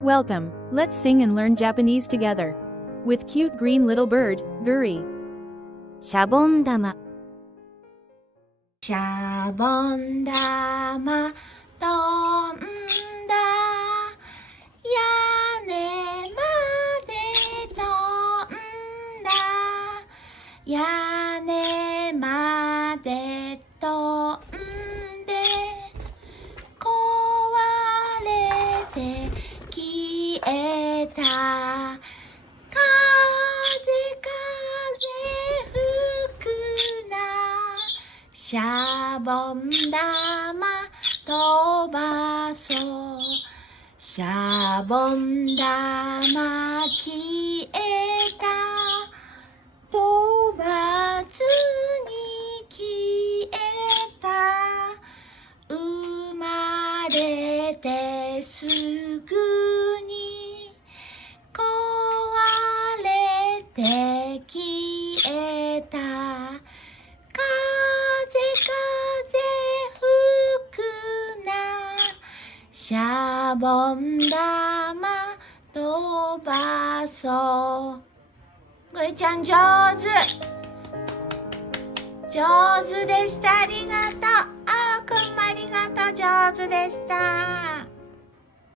Welcome, let's sing and learn Japanese together. With cute green little bird, Guri. シャボン玉シャボン玉飛んだ屋根まで飛んだ屋根まで飛んで壊れて消えた風吹くなシャボン玉飛ばそうシャボン玉消えた飛ばずに消えた生まれてすぐに壊れて消えた風吹くなシャボン玉飛ばそうぐいちゃん上手上手でしたありがとうあーくんもありがとう上手でした